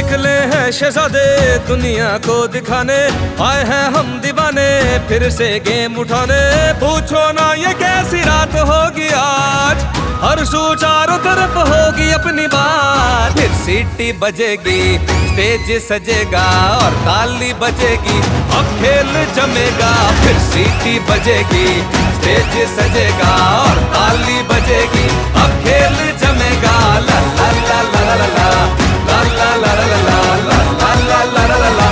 निकले हैं शहजादे दुनिया को दिखाने, आए हैं हम दीवाने फिर से गेम उठाने। पूछो ना ये कैसी रात होगी आज, हर सू चारों तरफ होगी अपनी बात। फिर सीटी बजेगी, स्टेज सजेगा और ताली बजेगी, अब खेल जमेगा। फिर सीटी बजेगी, स्टेज सजेगा और ताली बजेगी, अब खेल जमेगा। ला ला ला ला ला ला ला ला ला ला ला ला ला ला ला ला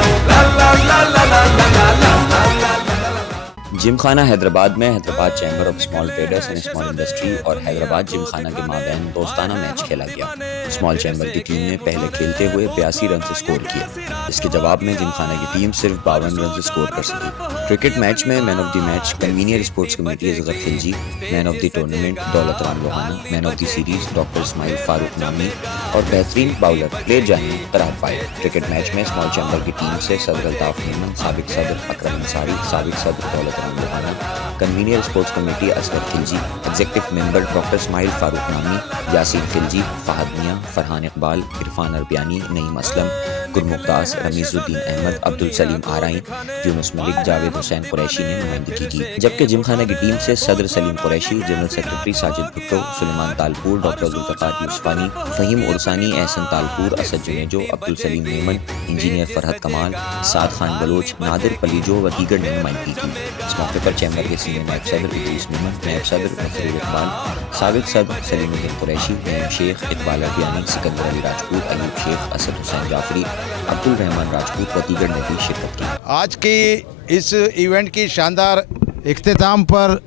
जिमखाना हैदराबाद में Hyderabad chamber of small traders and small industry और हैदराबाद जिमखाना के माबैन दोस्ताना मैच खेला गया। स्मॉल चैम्बर की टीम ने पहले खेलते हुए 82 रन से स्कोर किया। इसके जवाब में जिमखाना की टीम सिर्फ 52 रन से स्कोर कर सकी। क्रिकेट मैच में man of the match convenor sports committee Asghar Khilji, man of the tournament Daulat Ram Lohani, man of the series doctor Ismail Farooq नामी और बेहतरीन बाउलर प्लेयर जानी करार पाए। क्रिकेट मैच में स्मॉल चैम्बर की टीम से सदर अल्ताफ मेमन, साबिक सदर अकरम अंसारी, साबिक सदर Daulat Ram Lohani, convener sports committee Asghar Khilji, executive member doctor Ismail Farooq Nami, Yasin Khilji, Fahad मियां, फरहान इकबाल, इरफान अरबियानी, नईम असलम, गुरमुख्तास, रमीजुद्दीन अहमद, अब्दुल सलीम आराई, यूनुस मलिक, जावेद हुसैन कुरैशी ने नुमाइंदगी की। जबकि जिमखाना की टीम से सदर Salim Qureshi, general secretary Sajid Bhutto, Suleman Talpur, doctor Zulfikar Yusufani, Faheem Ursani, Ehsan Talpur, Asad Junejo, Abdul Salim Memon, engineer Farhad Kamal, Saad Khan Baloch, Nadir Palijo व दीगर ने नुमाइंदगी की। इस मौके पर चैम्बर के सीनियर नायब सदर इद्रीस मेमन, नायब सदर मफरूर इकबाल, साबिक सदर सलीमुद्दीन कुरैशी, नईम शेख, इकबाल अरबियानी, सिकंदर अली राजपूत, अयूब शेख, असद हुसैन जाफरी, अब्दुल रहमान राजपूत व दीगर ने भी शिरकत की। आज की इस इवेंट की शानदार इख्तिताम पर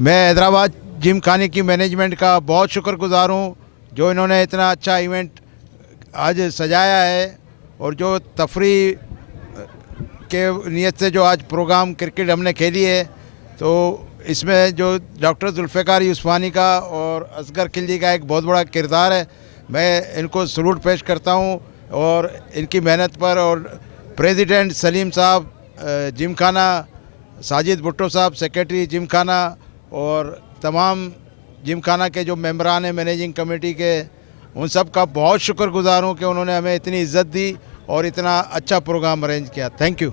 मैं हैदराबाद जिमखाने की मैनेजमेंट का बहुत शुक्रगुजार हूँ, जो इन्होंने इतना अच्छा इवेंट आज सजाया है और जो तफरी के नियत से जो आज प्रोग्राम क्रिकेट हमने खेली है, तो इसमें जो डॉक्टर जुल्फ़िकार यूसुफ़ानी का और असगर खिलजी का एक बहुत बड़ा किरदार है। मैं इनको सलूट पेश करता हूँ और इनकी मेहनत पर, और प्रेसिडेंट सलीम साहब जिमखाना, साजिद भुट्टो साहब सेक्रेटरी जिमखाना और तमाम जिमखाना के जो मेंबरान हैं मैनेजिंग कमेटी के, उन सब का बहुत शुक्रगुजार हूँ कि उन्होंने हमें इतनी इज़्ज़त दी और इतना अच्छा प्रोग्राम अरेंज किया। Thank you.